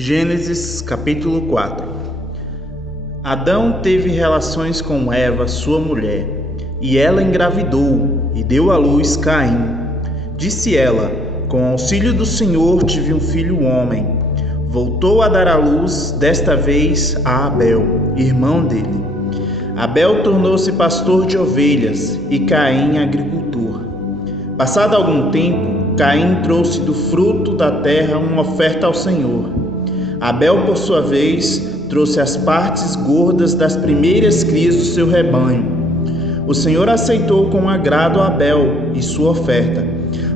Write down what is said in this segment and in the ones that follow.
Gênesis capítulo 4. Adão teve relações com Eva, sua mulher, e ela engravidou e deu à luz Caim. Disse ela: com auxílio do Senhor tive um filho homem. Voltou a dar à luz, desta vez a Abel, irmão dele. Abel tornou-se pastor de ovelhas e Caim agricultor. Passado algum tempo, Caim trouxe do fruto da terra uma oferta ao Senhor. Abel, por sua vez, trouxe as partes gordas das primeiras crias do seu rebanho. O Senhor aceitou com agrado Abel e sua oferta,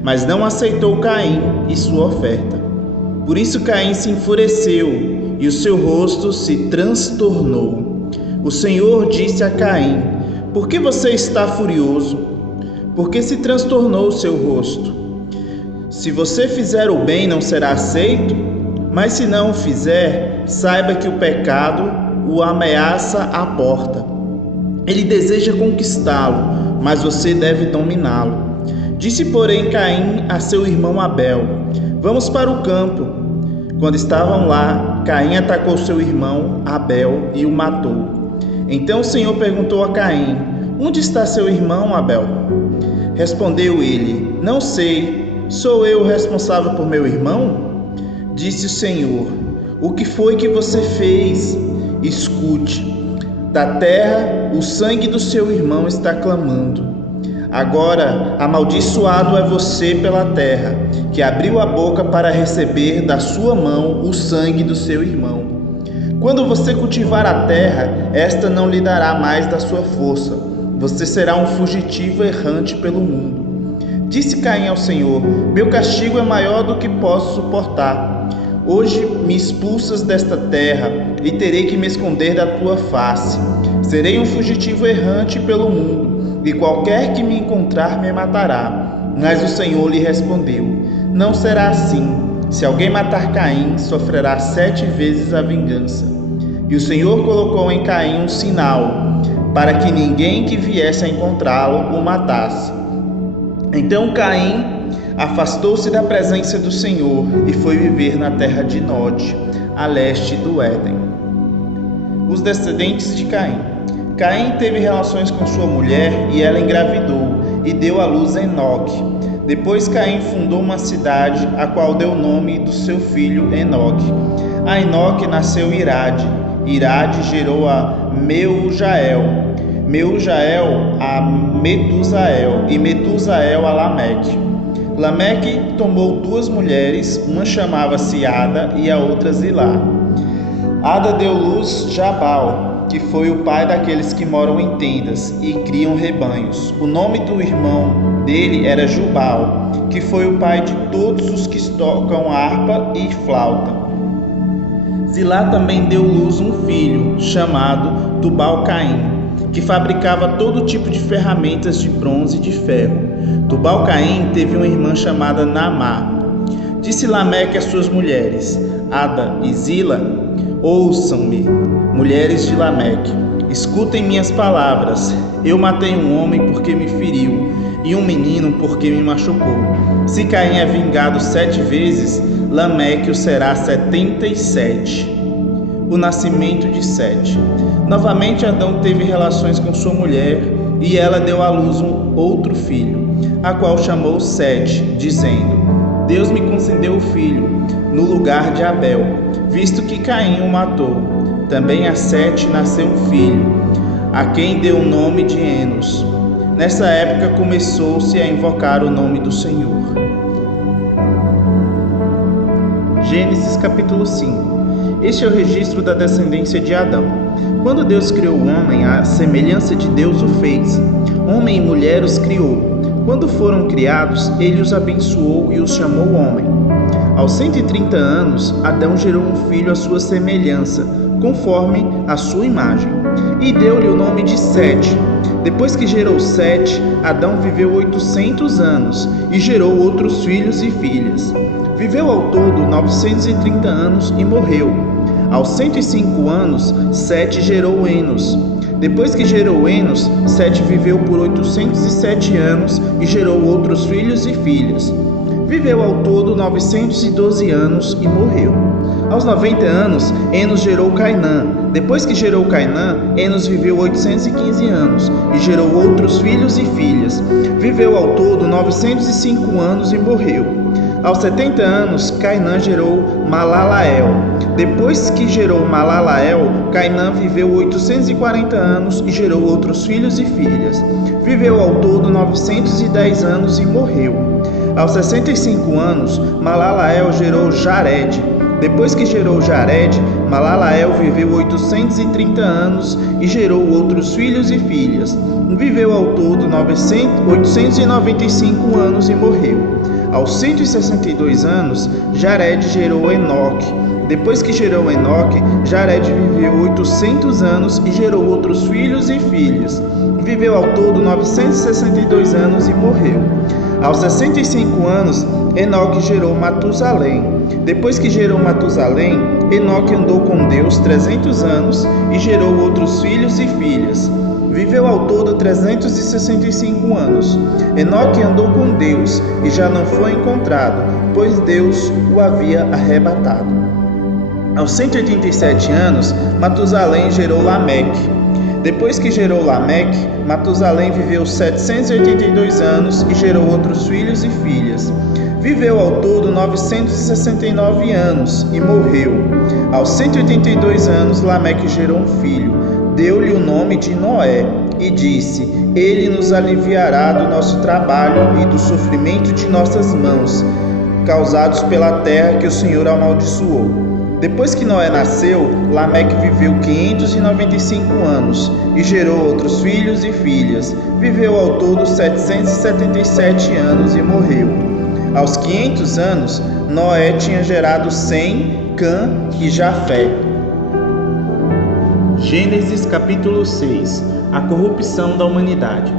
mas não aceitou Caim e sua oferta. Por isso Caim se enfureceu e o seu rosto se transtornou. O Senhor disse a Caim: por que você está furioso? Por que se transtornou o seu rosto? Se você fizer o bem, não será aceito? Mas se não o fizer, saiba que o pecado o ameaça à porta. Ele deseja conquistá-lo, mas você deve dominá-lo. Disse, porém, Caim a seu irmão Abel: vamos para o campo. Quando estavam lá, Caim atacou seu irmão Abel e o matou. Então o Senhor perguntou a Caim: onde está seu irmão Abel? Respondeu ele: não sei, sou eu o responsável por meu irmão? Disse o Senhor: o que foi que você fez? Escute, da terra o sangue do seu irmão está clamando. Agora amaldiçoado é você pela terra, que abriu a boca para receber da sua mão o sangue do seu irmão. Quando você cultivar a terra, esta não lhe dará mais da sua força. Você será um fugitivo errante pelo mundo. Disse Caim ao Senhor: meu castigo é maior do que posso suportar. Hoje me expulsas desta terra e terei que me esconder da tua face. Serei um fugitivo errante pelo mundo, e qualquer que me encontrar me matará. Mas o Senhor lhe respondeu: não será assim. Se alguém matar Caim, sofrerá 7 vezes a vingança. E o Senhor colocou em Caim um sinal, para que ninguém que viesse a encontrá-lo o matasse. Então Caim afastou-se da presença do Senhor e foi viver na terra de Nod, a leste do Éden. Os descendentes de Caim. Caim teve relações com sua mulher e ela engravidou e deu à luz Enoque. Depois Caim fundou uma cidade, a qual deu o nome do seu filho Enoque. A Enoque nasceu Irade. Irade gerou a Meujael, Meujael a Metusael e Metusael a Lameque. Lameque tomou 2 mulheres, uma chamava-se Ada e a outra Zilá. Ada deu luz Jabal, que foi o pai daqueles que moram em tendas e criam rebanhos. O nome do irmão dele era Jubal, que foi o pai de todos os que tocam harpa e flauta. Zilá também deu luz um filho, chamado Tubal-Caim, que fabricava todo tipo de ferramentas de bronze e de ferro. Tubal-Caim teve uma irmã chamada Naamá. Disse Lameque às suas mulheres, Ada e Zila: ouçam-me, mulheres de Lameque, escutem minhas palavras. Eu matei um homem porque me feriu, e um menino porque me machucou. Se Caim é vingado 7 vezes, Lameque o será 77. O nascimento de Sete. Novamente Adão teve relações com sua mulher, e ela deu à luz um outro filho, a qual chamou Sete, dizendo: Deus me concedeu o filho no lugar de Abel, visto que Caim o matou. Também a Sete nasceu um filho, a quem deu o nome de Enos. Nessa época começou-se a invocar o nome do Senhor. Gênesis capítulo 5. Este é o registro da descendência de Adão. Quando Deus criou o homem, à semelhança de Deus o fez. Homem e mulher os criou. Quando foram criados, ele os abençoou e os chamou homem. Aos 130 anos, Adão gerou um filho à sua semelhança, conforme a sua imagem, e deu-lhe o nome de Sete. Depois que gerou Sete, Adão viveu 800 anos e gerou outros filhos e filhas. Viveu ao todo 930 anos e morreu. Aos 105 anos, Sete gerou Enos. Depois que gerou Enos, Sete viveu por 807 anos e gerou outros filhos e filhas. Viveu ao todo 912 anos e morreu. Aos 90 anos, Enos gerou Cainã. Depois que gerou Cainã, Enos viveu 815 anos e gerou outros filhos e filhas. Viveu ao todo 905 anos e morreu. Aos 70 anos, Cainã gerou Malalael. Depois que gerou Malalael, Cainã viveu 840 anos e gerou outros filhos e filhas. Viveu ao todo 910 anos e morreu. Aos 65 anos, Malalael gerou Jared. Depois que gerou Jared, Malalael viveu 830 anos e gerou outros filhos e filhas. Viveu ao todo 895 anos e morreu. Aos 162 anos, Jared gerou Enoque. Depois que gerou Enoque, Jared viveu 800 anos e gerou outros filhos e filhas. Viveu ao todo 962 anos e morreu. Aos 65 anos, Enoque gerou Matusalém. Depois que gerou Matusalém, Enoque andou com Deus 300 anos e gerou outros filhos e filhas. Viveu ao todo 365 anos. Enoque andou com Deus e já não foi encontrado, pois Deus o havia arrebatado. Aos 187 anos, Matusalém gerou Lameque. Depois que gerou Lameque, Matusalém viveu 782 anos e gerou outros filhos e filhas. Viveu ao todo 969 anos e morreu. Aos 182 anos, Lameque gerou um filho. Deu-lhe o nome de Noé e disse: Ele nos aliviará do nosso trabalho e do sofrimento de nossas mãos, causados pela terra que o Senhor amaldiçoou. Depois que Noé nasceu, Lameque viveu 595 anos e gerou outros filhos e filhas. Viveu ao todo 777 anos e morreu. Aos 500 anos, Noé tinha gerado Sem, Cã e Jafé. Gênesis capítulo 6. A corrupção da humanidade.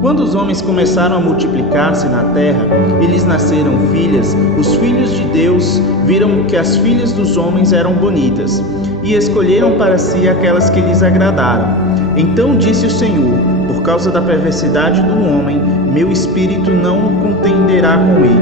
Quando os homens começaram a multiplicar-se na terra e lhes nasceram filhas, os filhos de Deus viram que as filhas dos homens eram bonitas e escolheram para si aquelas que lhes agradaram. Então disse o Senhor: por causa da perversidade do homem, meu espírito não contenderá com ele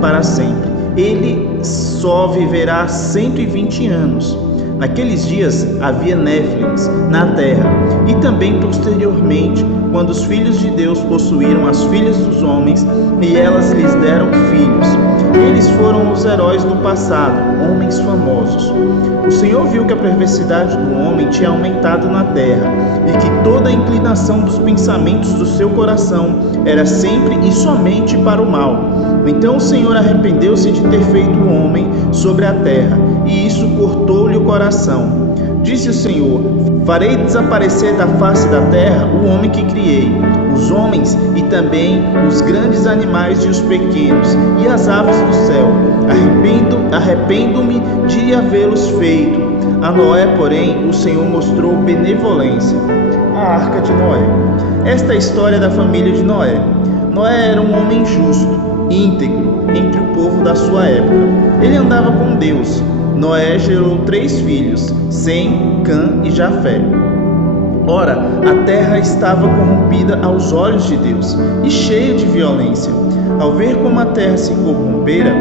para sempre. Ele só viverá 120 anos. Naqueles dias havia néfilins na terra, e também posteriormente, quando os filhos de Deus possuíram as filhas dos homens, e elas lhes deram filhos. Eles foram os heróis do passado, homens famosos. O Senhor viu que a perversidade do homem tinha aumentado na terra, e que toda a inclinação dos pensamentos do seu coração era sempre e somente para o mal. Então o Senhor arrependeu-se de ter feito o homem sobre a terra, e isso cortou-lhe o coração. Disse o Senhor: farei desaparecer da face da terra o homem que criei, os homens e também os grandes animais e os pequenos, e as aves do céu. Arrependo-me de havê-los feito. A Noé, porém, o Senhor mostrou benevolência. A Arca de Noé. Esta é a história da família de Noé. Noé era um homem justo, íntegro, entre o povo da sua época. Ele andava com Deus. Noé gerou 3 filhos, Sem, Cã e Jafé. Ora, a terra estava corrompida aos olhos de Deus e cheia de violência. Ao ver como a terra se corrompera,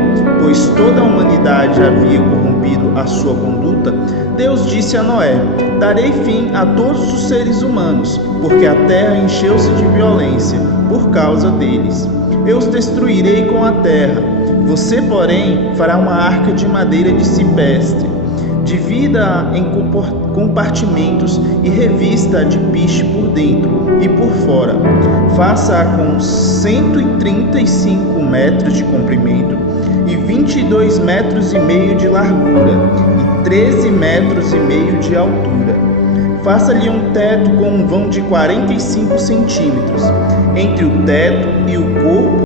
pois toda a humanidade havia corrompido a sua conduta, Deus disse a Noé: darei fim a todos os seres humanos, porque a terra encheu-se de violência por causa deles. Eu os destruirei com a terra. Você, porém, fará uma arca de madeira de cipestre. Divida-a em compartimentos e revista-a de piche por dentro e por fora. Faça-a com 135 metros de comprimento e 22 metros e meio de largura e 13 metros e meio de altura. Faça-lhe um teto com um vão de 45 centímetros. Entre o teto e o corpo